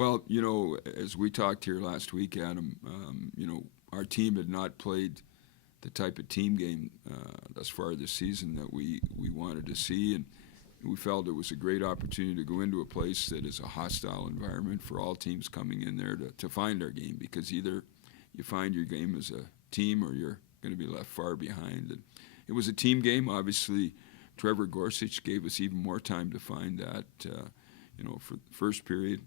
Well, as we talked here last week, Adam, our team had not played the type of team game thus far this season that we wanted to see, and we felt it was a great opportunity to go into a place that is a hostile environment for all teams coming in there to find our game, because either you find your game as a team or you're going to be left far behind. And it was a team game. Obviously, Trevor Gorsuch gave us even more time to find that, for the first period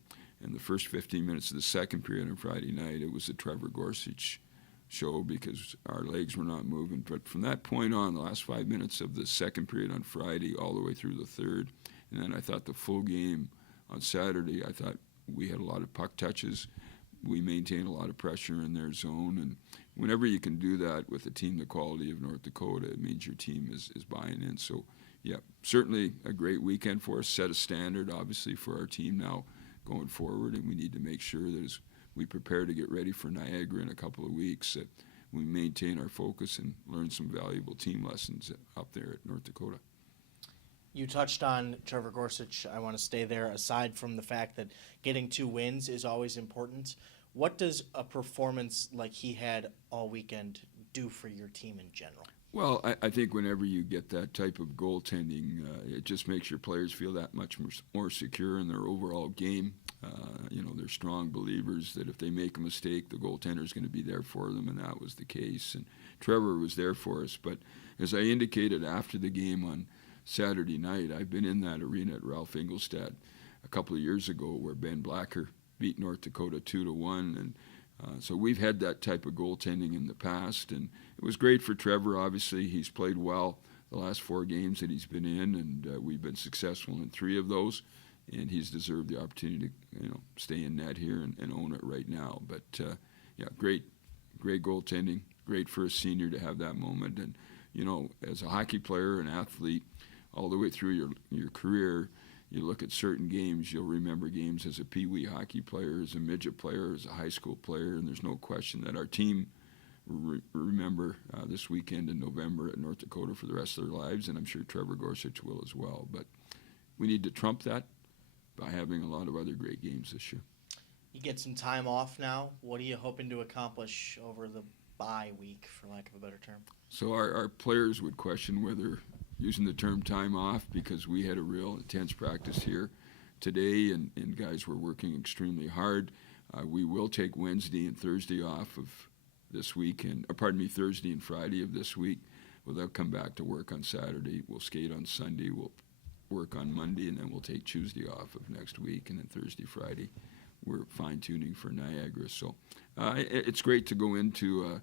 and the first 15 minutes of the second period on Friday night. It was a Trevor Gorsuch show because our legs were not moving. But from that point on, the last 5 minutes of the second period on Friday all the way through the third, and then I thought the full game on Saturday, I thought we had a lot of puck touches. We maintained a lot of pressure in their zone, and whenever you can do that with a team the quality of North Dakota, it means your team is buying in. So, yeah, certainly a great weekend for us, set a standard, obviously, for our team now going forward, and we need to make sure that as we prepare to get ready for Niagara in a couple of weeks, that we maintain our focus and learn some valuable team lessons up there at North Dakota. You touched on Trevor Gorsuch. I want to stay there. Aside from the fact that getting 2 wins is always important, what does a performance like he had all weekend do for your team in general? Well, I think whenever you get that type of goaltending, it just makes your players feel that much more secure in their overall game. They're strong believers that if they make a mistake, the goaltender is going to be there for them, and that was the case. And Trevor was there for us. But as I indicated after the game on Saturday night, I've been in that arena at Ralph Ingolstadt a couple of years ago where Ben Blacker beat North Dakota 2-1, and so we've had that type of goaltending in the past, and it was great for Trevor. Obviously, he's played well the last 4 games that he's been in, and we've been successful in 3 of those, and he's deserved the opportunity to stay in net here and own it right now. But great goaltending, great for a senior to have that moment, and as a hockey player, an athlete, all the way through your career, you look at certain games, you'll remember games as a pee-wee hockey player, as a midget player, as a high school player, and there's no question that our team remember this weekend in November at North Dakota for the rest of their lives, and I'm sure Trevor Gorsuch will as well. But we need to trump that by having a lot of other great games this year. You get some time off now. What are you hoping to accomplish over the bye week, for lack of a better term? So our players would question whether using the term time off, because we had a real intense practice here today, and guys were working extremely hard. We will take Wednesday and Thursday off of this week, Thursday and Friday of this week. Well, they'll come back to work on Saturday. We'll skate on Sunday. We'll work on Monday, and then we'll take Tuesday off of next week, and then Thursday, Friday, we're fine-tuning for Niagara. So it's great to go into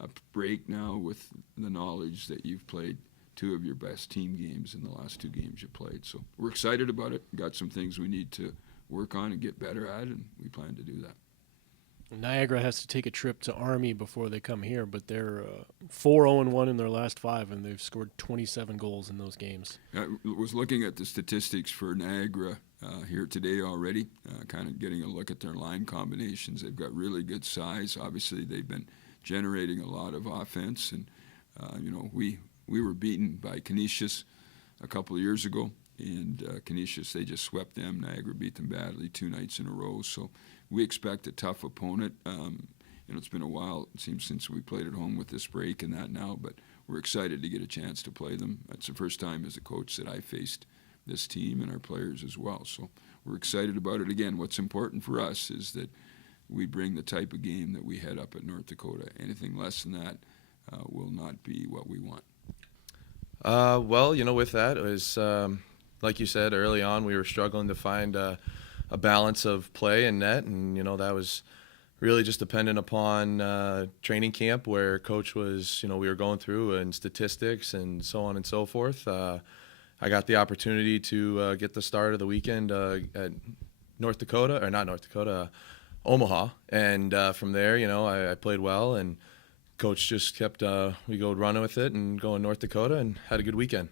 a break now with the knowledge that you've played 2 of your best team games in the last 2 games you played. So we're excited about it. Got some things we need to work on and get better at, and we plan to do that. Niagara has to take a trip to Army before they come here, but they're 4-0-1 in their last 5, and they've scored 27 goals in those games. I was looking at the statistics for Niagara here today already, kind of getting a look at their line combinations. They've got really good size. Obviously, they've been generating a lot of offense, and we were beaten by Canisius a couple of years ago, and Canisius, they just swept them. Niagara beat them badly 2 nights in a row, so we expect a tough opponent. It's been a while, it seems, since we played at home with this break and that now, but we're excited to get a chance to play them. It's the first time as a coach that I faced this team and our players as well, so we're excited about it. Again, what's important for us is that we bring the type of game that we had up at North Dakota. Anything less than that will not be what we want. With that, it was, like you said, early on we were struggling to find a balance of play and net, and, that was really just dependent upon training camp where Coach was, we were going through and statistics and so on and so forth. I got the opportunity to get the start of the weekend at Omaha, and from there, I played well, and Coach just kept, we go running with it and going North Dakota and had a good weekend.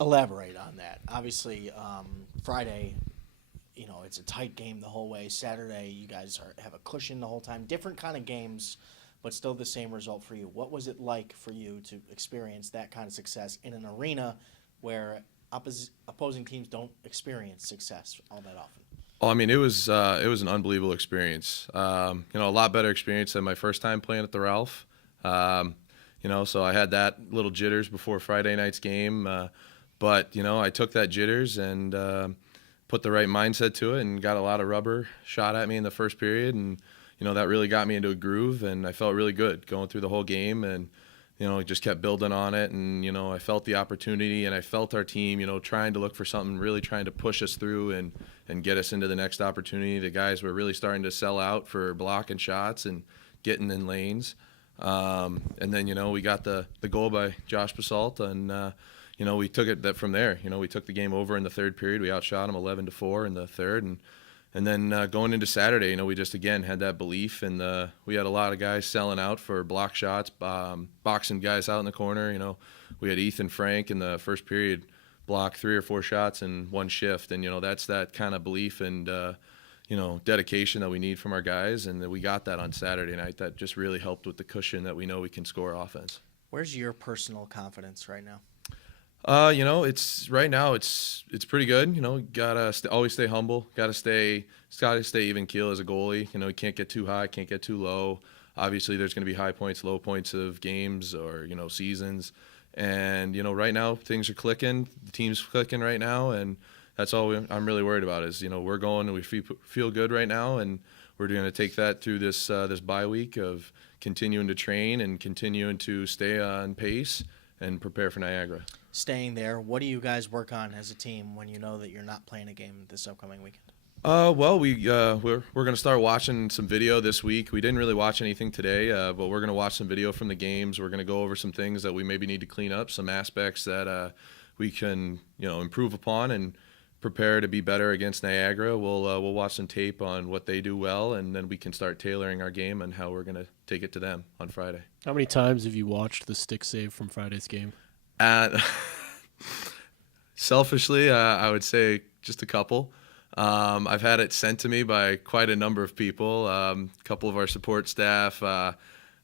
Elaborate on that. Obviously, Friday, it's a tight game the whole way. Saturday, you guys have a cushion the whole time. Different kind of games, but still the same result for you. What was it like for you to experience that kind of success in an arena where opposing teams don't experience success all that often? Oh, I mean, it was an unbelievable experience. A lot better experience than my first time playing at the Ralph. So I had that little jitters before Friday night's game, but I took that jitters and put the right mindset to it and got a lot of rubber shot at me in the first period, and that really got me into a groove, and I felt really good going through the whole game, and just kept building on it, and I felt the opportunity, and I felt our team trying to look for something, really trying to push us through and get us into the next opportunity. The guys were really starting to sell out for blocking shots and getting in lanes. And then we got the goal by Josh Basalt, and we took it from there. We took the game over in the third period. We outshot them 11-4 in the third, and then going into Saturday, we just again had that belief, and we had a lot of guys selling out for block shots, boxing guys out in the corner. We had Ethan Frank in the first period block 3 or 4 shots in one shift, and that's that kind of belief and dedication that we need from our guys, and we got that on Saturday night. That just really helped with the cushion that we know we can score offense. Where's your personal confidence right now? It's right now it's pretty good. Gotta always stay humble. Gotta stay even keel as a goalie. You can't get too high, can't get too low. Obviously, there's going to be high points, low points of games or seasons. And right now things are clicking. The team's clicking right now, and that's all I'm really worried about is we're going and we feel good right now, and we're going to take that through this bye week of continuing to train and continuing to stay on pace and prepare for Niagara. Staying there, what do you guys work on as a team when you know that you're not playing a game this upcoming weekend? Well, we're going to start watching some video this week. We didn't really watch anything today, but we're going to watch some video from the games. We're going to go over some things that we maybe need to clean up, some aspects that we can improve upon and prepare to be better against Niagara. We'll watch some tape on what they do well, and then we can start tailoring our game and how we're going to take it to them on Friday. How many times have you watched the stick save from Friday's game? Selfishly, I would say just a couple. I've had it sent to me by quite a number of people. A couple of our support staff. I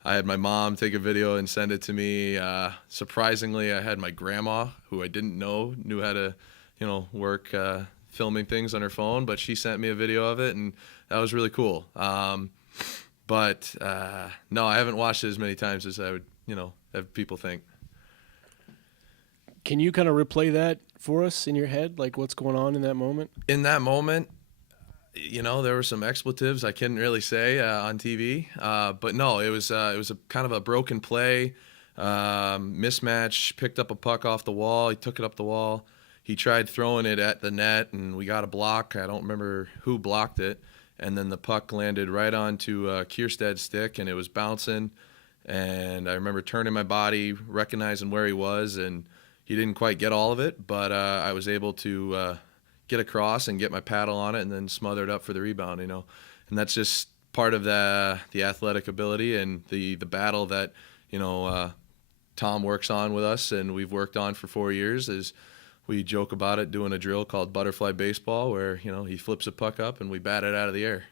had my mom take a video and send it to me. Surprisingly, I had my grandma, who I didn't know knew how to, work filming things on her phone, but she sent me a video of it, and that was really cool. But no, I haven't watched it as many times as I would, have people think. Can you kind of replay that for us in your head, like what's going on in that moment? In that moment, there were some expletives I couldn't really say on TV, but no, it was a kind of a broken play, mismatch. Picked up a puck off the wall. He took it up the wall. He tried throwing it at the net, and we got a block. I don't remember who blocked it, and then the puck landed right onto Kierstad's stick, and it was bouncing. And I remember turning my body, recognizing where he was, and he didn't quite get all of it, but I was able to get across and get my paddle on it and then smother it up for the rebound, And that's just part of the athletic ability and the battle that, Tom works on with us and we've worked on for 4 years. Is we joke about it doing a drill called butterfly baseball where, he flips a puck up and we bat it out of the air.